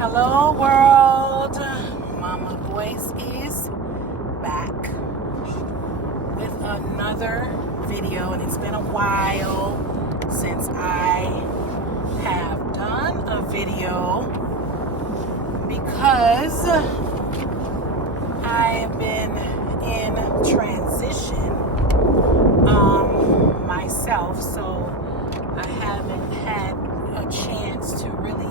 Hello world, Mama Voice is back with another video, and it's been a while since I have done a video because I have been in transition myself, so I haven't had a chance to really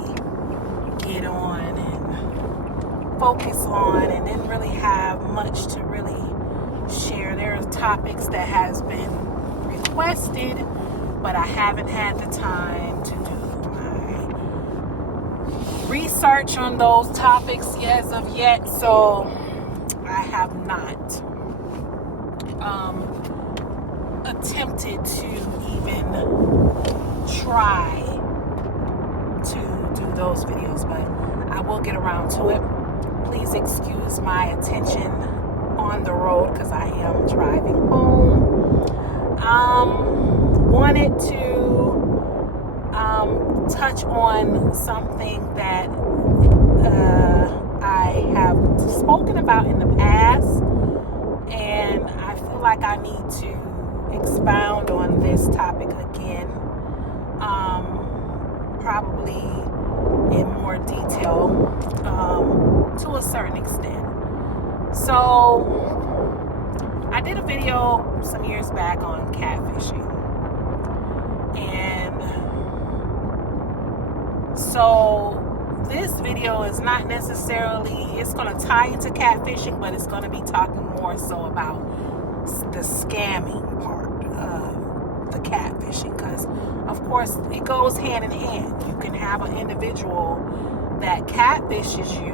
get on and focus on, and didn't really have much to really share. There are topics that has been requested, but I haven't had the time to do my research on those topics as of yet, so I have not attempted to even try to do those videos, but I will get around to it. Please excuse my attention on the road because I am driving home. Wanted to touch on something that I have spoken about in the past, and I feel like I need to expound on this topic again, probably in more detail, to a certain extent. So I did a video some years back on catfishing, and so this video is not necessarily, it's going to tie into catfishing, but it's going to be talking more so about the scamming part of the catfishing, because of course it goes hand in hand. You can have an individual that catfishes you,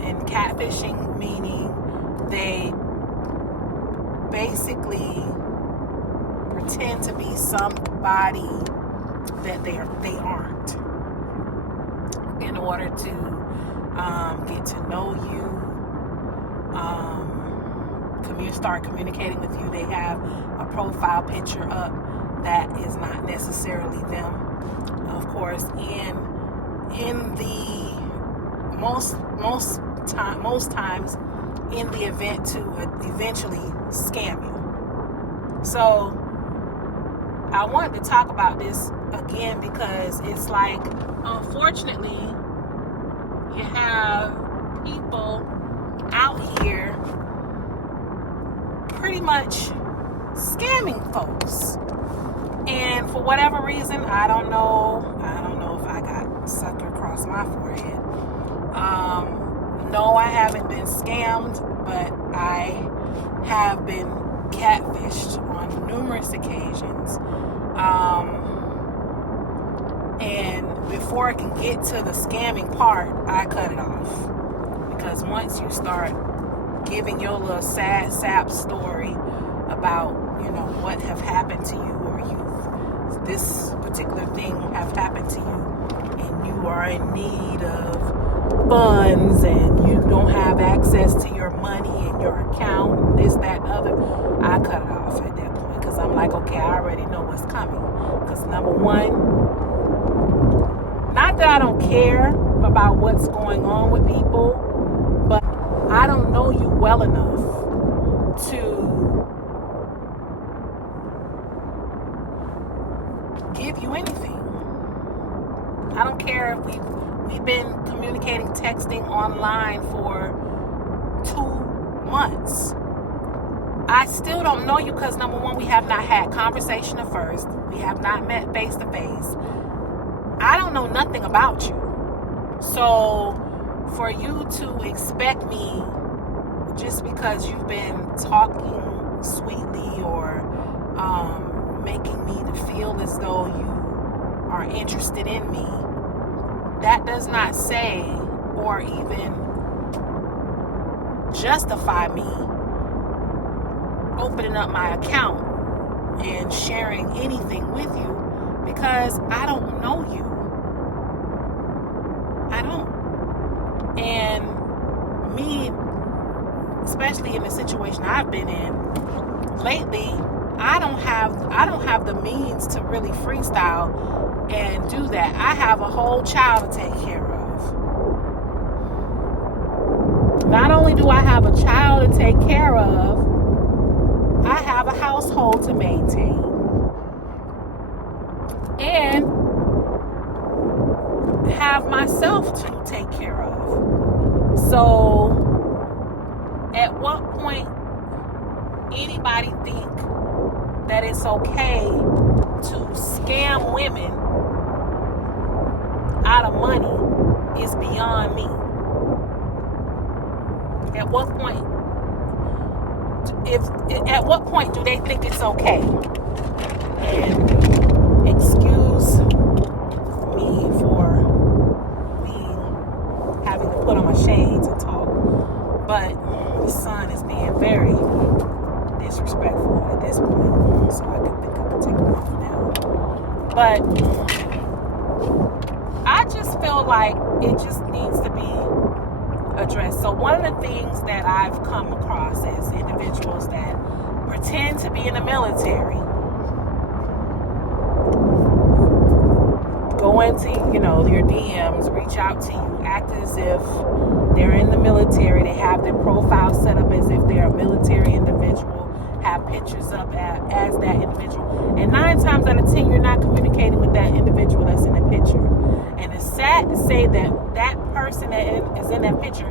and catfishing meaning they basically pretend to be somebody that they aren't, in order to get to know you, start communicating with you. They have a profile picture up that is not necessarily them. Of course, in the most times, in the event to eventually scam you. So I wanted to talk about this again because it's like, unfortunately, you have people out here pretty much scamming folks, and for whatever reason, I don't know if I got sucker across my forehead. No, I haven't been scammed, but I have been catfished on numerous occasions. And before I can get to the scamming part, I cut it off, because once you start giving your little sad sap story about, what have happened to you, or this particular thing have happened to you, and you are in need of funds, and you don't have access to your money and your account, and this, that, and other, I cut it off at that point, because I'm like, okay, I already know what's coming. Because number one, not that I don't care about what's going on with people, but I don't know you well enough to give you anything. I don't care if we've been communicating, texting online for 2 months. I still don't know you because, number one, we have not had conversation at first. We have not met face to face. I don't know nothing about you. So for you to expect me, just because you've been talking sweetly or making me to feel as though you are interested in me, that does not say or even justify me opening up my account and sharing anything with you, because I don't know you. I don't. And me, especially in the situation I've been in lately, I don't have the means to really freestyle and do that. I have a whole child to take care of. not only do I have a child to take care of, I have a household to maintain. And have myself to take care of. So, at what point anybody think that it's okay to scam women out of money is beyond me. At what point do they think it's okay? And excuse me for having to put on my shades and talk, but the sun is being very disrespectful at this point, so I can take them off now. But I just feel like it just needs to be addressed. So one of the things that I've come across is individuals that pretend to be in the military, go into, your DMs, reach out to you, act as if they're in the military. They have their profile set up as if they're a military individual, have pictures up as that individual. And 9 times out of 10, you're not communicating with that individual that's in the picture. And it's sad to say that that person that is in that picture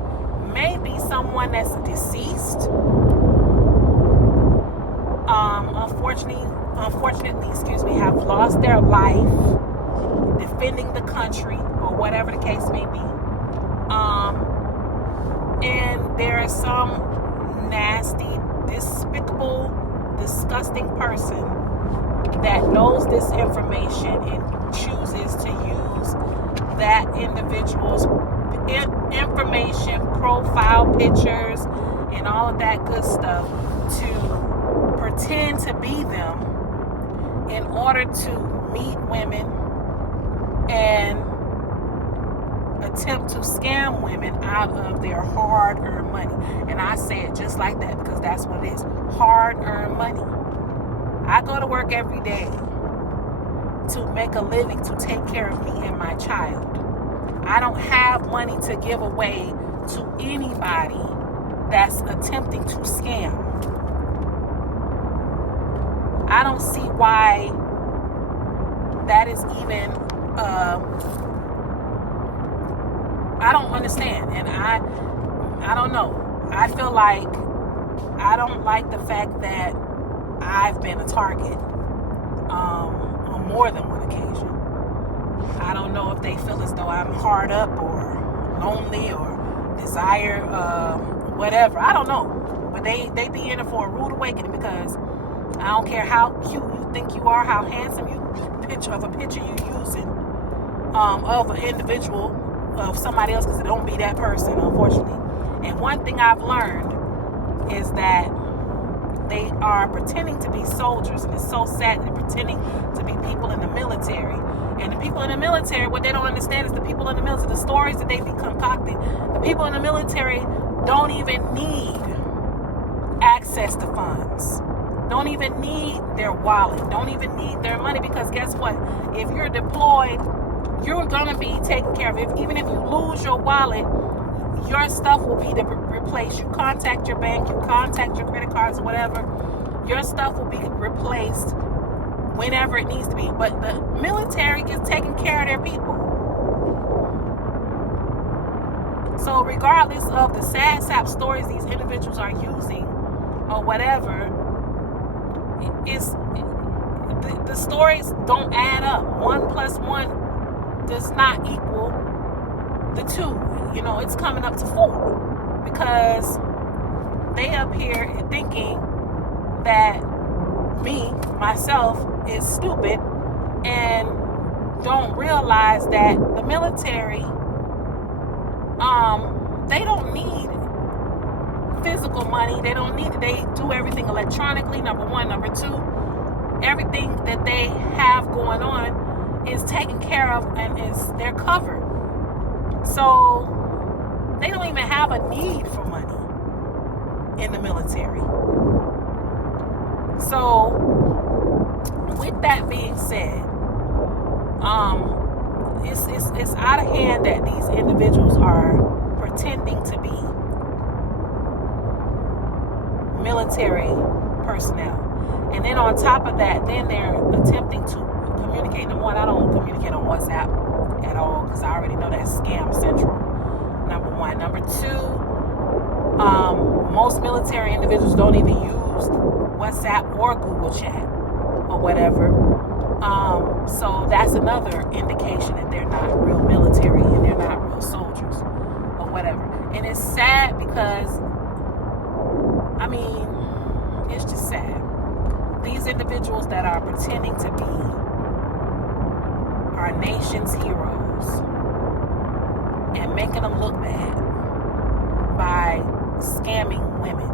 may be someone that's deceased. Unfortunately, have lost their life defending the country or whatever the case may be. And there is some nasty, despicable, disgusting person that knows this information and chooses to use that individual's information, profile pictures, and all of that good stuff to pretend to be them in order to meet women and attempt to scam women out of their hard-earned money. And I say it just like that because that's what it is, hard-earned money. I go to work every day to make a living, to take care of me and my child. I don't have money to give away to anybody that's attempting to scam. I don't see why that is even, I don't understand. And I don't know. I feel like I don't like the fact that I've been a target on more than one occasion. I don't know if they feel as though I'm hard up or lonely or desire whatever. I don't know. But they be in it for a rude awakening because I don't care how cute you think you are, how handsome you picture you using of an individual, of somebody else, because it don't be that person, unfortunately. And one thing I've learned is that they are pretending to be soldiers, and it's so sad they're pretending to be people in the military. And the people in the military, what they don't understand is the people in the military, the stories that they be concocting, the people in the military don't even need access to funds, don't even need their wallet, don't even need their money, because guess what? If you're deployed, you're going to be taken care of. Even if you lose your wallet, your stuff will be replaced. You contact your bank, you contact your credit cards, whatever. Your stuff will be replaced whenever it needs to be. But the military is taking care of their people. So regardless of the sad sap stories these individuals are using or whatever, the stories don't add up. 1 + 1 does not equal the 2. It's coming up to 4 because they up here thinking that myself is stupid and don't realize that the military, they don't need physical money. They don't need it. They do everything electronically, number 1. Number 2, everything that they have going on is taken care of and they're covered. So they don't even have a need for money in the military. So with that being said, it's out of hand that these individuals are pretending to be military personnel. And then on top of that, then they're attempting to communicate. Number one, I don't communicate on WhatsApp at all because I already know that's scam central. Number one. Number two, most military individuals don't even use WhatsApp or Google Chat or whatever. So that's another indication that they're not real military and they're not real soldiers or whatever. And it's sad because, I mean, it's just sad. These individuals that are pretending to be our nation's heroes and making them look bad by scamming women,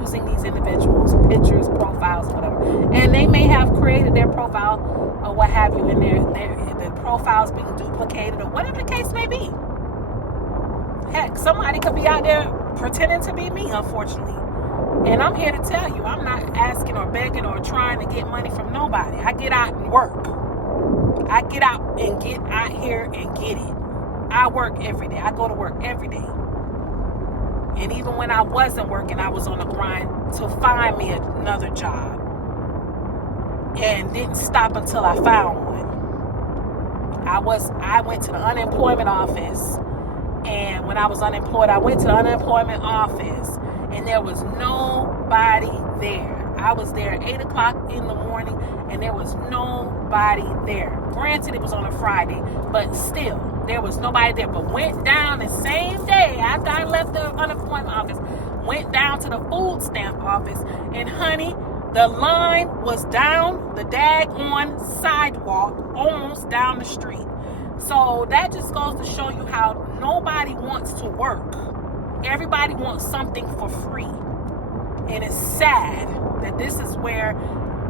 using these individuals' pictures, profiles, whatever. And they may have created their profile or what have you, and their profiles being duplicated or whatever the case may be. Heck, somebody could be out there pretending to be me, unfortunately. And I'm here to tell you, I'm not asking or begging or trying to get money from nobody. I get out and work. I get out and get out here and get it. I work every day. I go to work every day. And even when I wasn't working, I was on the grind to find me another job. And didn't stop until I found one. I went to the unemployment office. And when I was unemployed, I went to the unemployment office. And there was nobody there. I was there at 8 o'clock in the morning, and there was nobody there. Granted, it was on a Friday, but still, there was nobody there. But went down the same day after I left the unemployment office, went down to the food stamp office, and honey, the line was down the daggone sidewalk, almost down the street. So that just goes to show you how nobody wants to work. Everybody wants something for free. And it's sad that this is where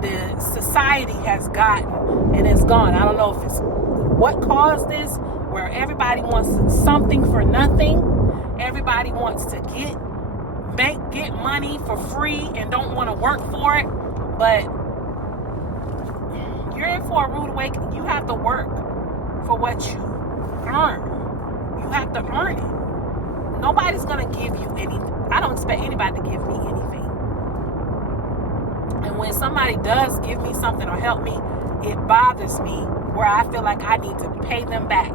the society has gotten and is gone. I don't know if it's what caused this, where everybody wants something for nothing. Everybody wants to get money for free and don't want to work for it. But you're in for a rude awakening. You have to work for what you earn. You have to earn it. Nobody's going to give you anything. I don't expect anybody to give me anything. And when somebody does give me something or help me, it bothers me where I feel like I need to pay them back.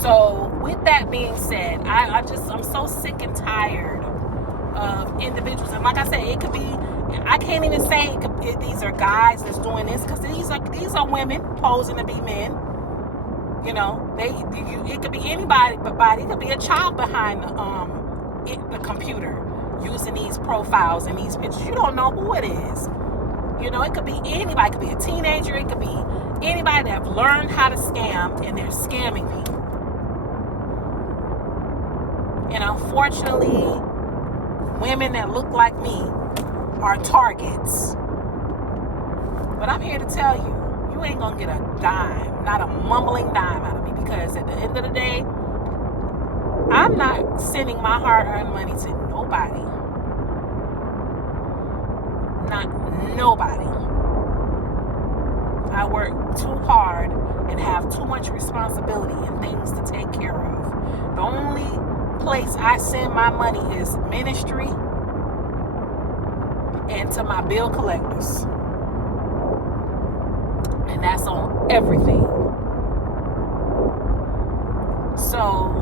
So with that being said, I'm so sick and tired of individuals. And like I said, it could be, I can't even say these are guys that's doing this, because these are women posing to be men. You know, it could be anybody, but it could be a child behind the computer using these profiles and these pictures. You don't know who it is. You know, it could be anybody. It could be a teenager. It could be anybody that have learned how to scam, and they're scamming people. And unfortunately, women that look like me are targets. But I'm here to tell you, you ain't gonna get a dime, not a mumbling dime out of me, because at the end of the day, I'm not sending my hard-earned money to nobody. Not nobody. I work too hard and have too much responsibility and things to take care of. The only place I send my money is ministry and to my bill collectors. And that's on everything. So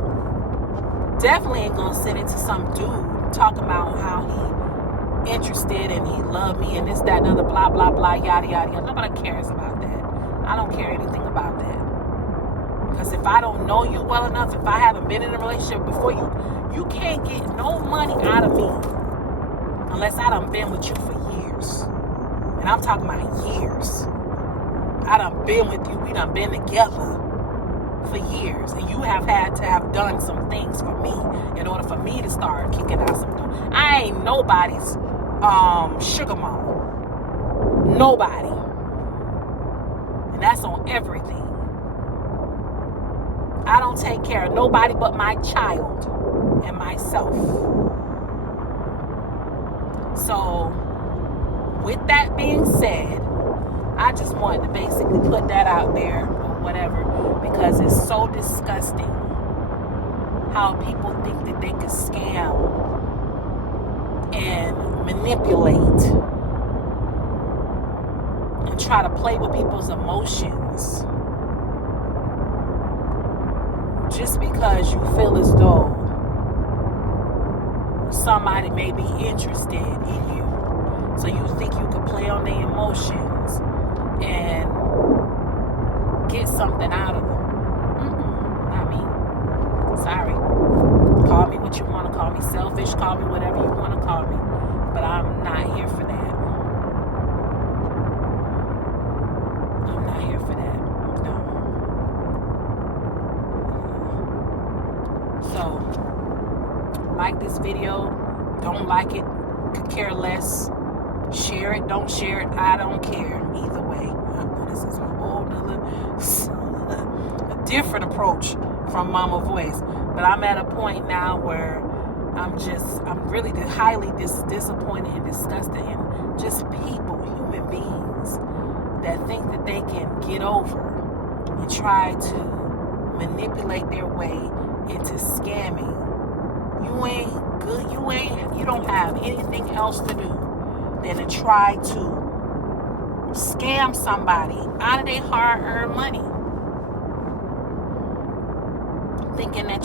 definitely ain't gonna send it to some dude talking about how he interested and he loved me and this, that, and other, blah, blah, blah, yada, yada, yada. Nobody cares about that. I don't care anything about that. Because if I don't know you well enough, if I haven't been in a relationship before you can't get no money out of me unless I done been with you for years. And I'm talking about years. I done been with you. We done been together for years. And you have had to have done some things for me in order for me to start kicking out some dough. I ain't nobody's sugar mama. Nobody. And that's on everything. I don't take care of nobody but my child and myself. So, with that being said, I just wanted to basically put that out there or whatever, because it's so disgusting how people think that they can scam and manipulate and try to play with people's emotions just because you feel as though somebody may be interested in you. So you think you can play on their emotions and get something out of them. Not me. Sorry. Call me what you want to call me. Selfish, call me whatever you want to call me. But I'm not here for that. I'm not here for that. No. So, like this video. Don't like it. Could care less. Share it. Don't share it. I don't care. Either way. This is a whole nother, a different approach from Mama Voice. But I'm at a point now where I'm really highly disappointed and disgusted in just people, human beings, that think that they can get over and try to manipulate their way into scamming. You ain't good. You don't have anything else to do than to try to scam somebody out of their hard-earned money, thinking that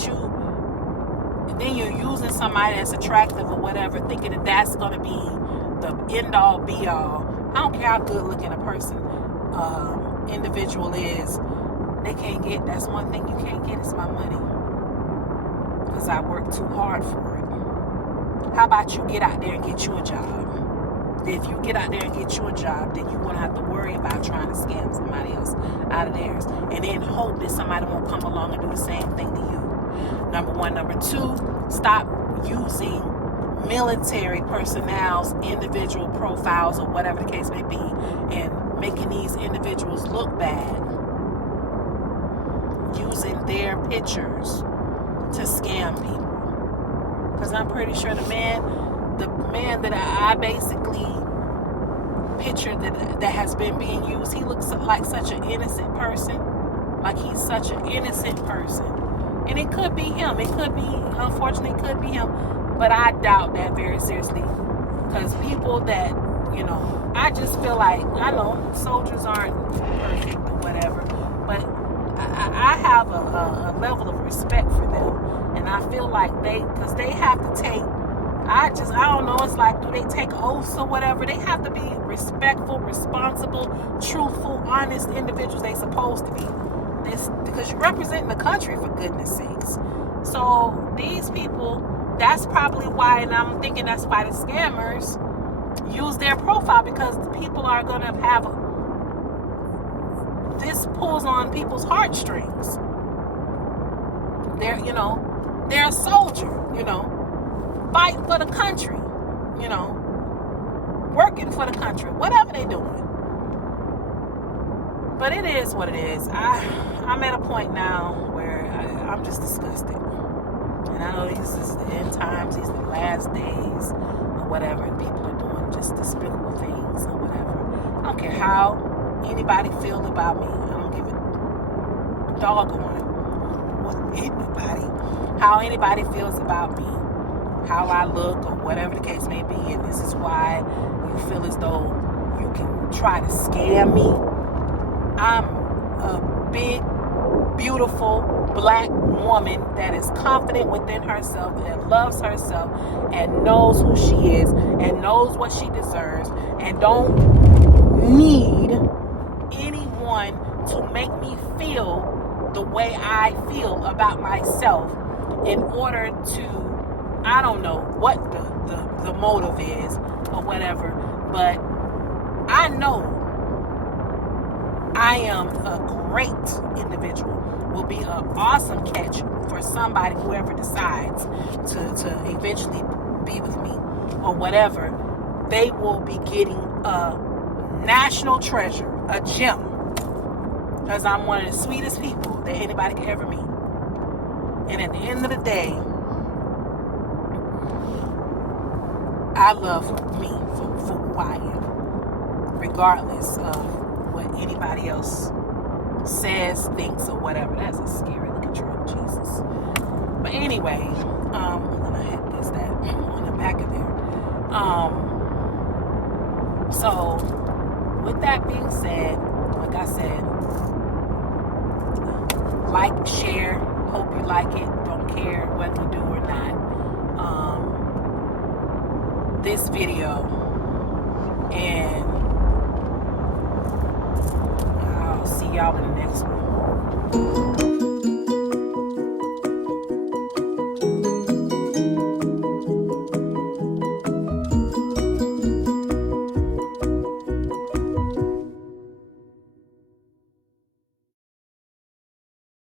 then you're using somebody that's attractive or whatever, thinking that that's going to be the end-all be-all. I don't care how good-looking a person, individual is. They can't get. That's one thing you can't get is my money, because I work too hard for it. How about you get out there and get you a job? If you get out there and get you a job, then you won't have to worry about trying to scam somebody else out of theirs, and then hope that somebody won't come along and do the same thing to you. Number one. Number two, stop using military personnel's individual profiles or whatever the case may be and making these individuals look bad, using their pictures to scam people. Because I'm pretty sure the man that I basically pictured that has been being used, he looks like such an innocent person. Like he's such an innocent person. And it could be him. It could be, unfortunately, it could be him. But I doubt that very seriously. Because people that, I just feel like, I know soldiers aren't perfect or whatever, but I have a level of respect for them. And I feel like because they have to take, I don't know, it's like, do they take oaths or whatever? They have to be respectful, responsible, truthful, honest individuals they supposed to be. Because you're representing the country, for goodness sakes. So these people, that's probably why, and I'm thinking that's why the scammers use their profile, because the people are going to have this pulls on people's heartstrings. They're a soldier, fighting for the country, working for the country, whatever they're doing. But it is what it is. I'm at a point now where I'm just disgusted. And I know this is the end times, these are the last days, or whatever, and people are doing just despicable things or whatever. I don't care how anybody feels about me. I don't give a doggone how anybody feels about me, how I look, or whatever the case may be. And this is why you feel as though you can try to scam me. I'm a big, beautiful black woman that is confident within herself and loves herself and knows who she is and knows what she deserves and don't need anyone to make me feel the way I feel about myself in order to, I don't know what the motive is or whatever, but I know I am a great individual, will be an awesome catch for somebody, whoever decides to eventually be with me or whatever. They will be getting a national treasure, a gem, because I'm one of the sweetest people that anybody could ever meet. And at the end of the day, I love me for who I am, regardless of what anybody else says, thinks, or whatever. That's a scary looking truck, Jesus. But anyway. anyway, I'm gonna hit that on the back of there. So with that being said, like I said, like, share, hope you like it, don't care whether you do or not. This video, and I'll see y'all in the next one.